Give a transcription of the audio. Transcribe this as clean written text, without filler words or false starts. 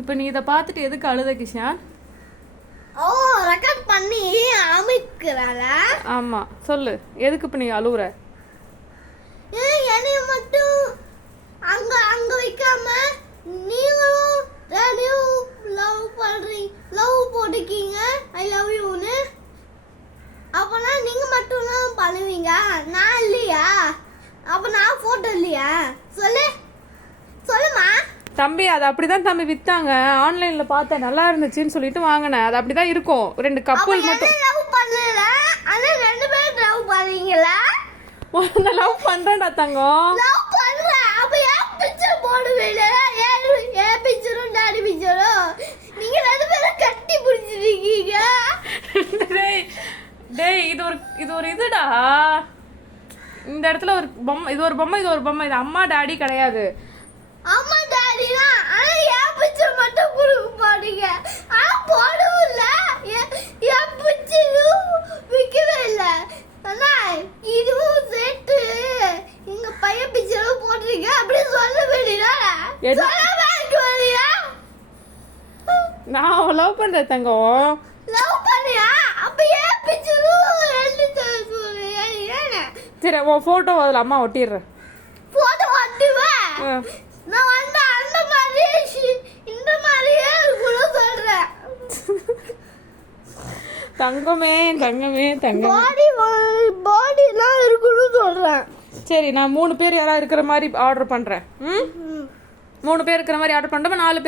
இப்போ நீ இதை பார்த்துட்டு எதுக்கு அழுத கிஷான்? ஓ ரெக்கார்ட் பண்ணி அமைக்கறால. ஆமா சொல்லு, எதுக்கு இப்போ நீ அழுவுற? என்னைய மட்டும் அங்க அங்க வைக்காம நீங்களும் ரெடியும் லவ் பண்றீங்க, லவ் போட்டுக்கீங்க, ஐ லவ் யூன்னு. அப்பனா நீங்க மட்டும் தான் பண்ணுவீங்க, நான் இல்லையா? அப்ப நான் போட்டோ இல்லையா? சொல்லு சொல்லுமா. தம்பி அது அப்படிதான் தம்பி வித்தாங்க, ஆன்லைன்ல பார்த்தேன், நல்லா இருந்துச்சுன்னு சொல்லிட்டு வாங்கினேன். அது அப்படிதான் இருக்கும், 2 கப்புள் மட்டும். லவ் பண்ணல, ஆனா 2 பேரும் லவ் பண்ணீங்களா? நான் லவ் பண்றேன்டா தங்கம். லவ் பண்ணல, அப்ப ஏன் பிக்சர் போடுவீங்க? ஏன் பிக்சரும் டாடி பிக்சரும் நீங்க 2 பேரும் கட்டி பிடிச்சிருக்கீங்க. டேய் இது ஒரு இதுடா. இந்த இடத்துல ஒரு பொம்மை, இது ஒரு பொம்மை, இது ஒரு பொம்மை. இது அம்மா டாடி கிடையாது. அம்மா டாடி தான், ஆனா ஏன் பிக்சர் மட்டும் கொடுக்க மாட்டீங்க? ஆனா போடவும் ஏன் பிக்சரும் விற்கவே இல்லை. ஆனா இதுவும் சேர்த்து எங்க பையன் பிக்சரும் போட்டிருக்க அப்படி சொல்ல வேண்டியதா? நான் லவ் பண்றேன் தங்கம். லவ் பண்ணியா? அப்ப ஏன் பிக்சரும் எழுதி சொல்லுங்க. சரி உன் போட்டோ அதில் அம்மா ஒட்டிடுறேன். போட்டோ ஒட்டுவேன். நான் வந்து அந்த மாதிரி இந்த மாதிரியே இருக்கணும் சொல்றேன். தங்கமே தங்கமே தங்கம், பாடிலாம் இருக்கணும் சொல்றேன். சரி நான் 3 பேர் யாராவது இருக்கிற மாதிரி ஆர்டர் பண்றேன். 3 பேர் இருக்கிற மாதிரி ஆர்டர் பண்றேன். 4 பேர்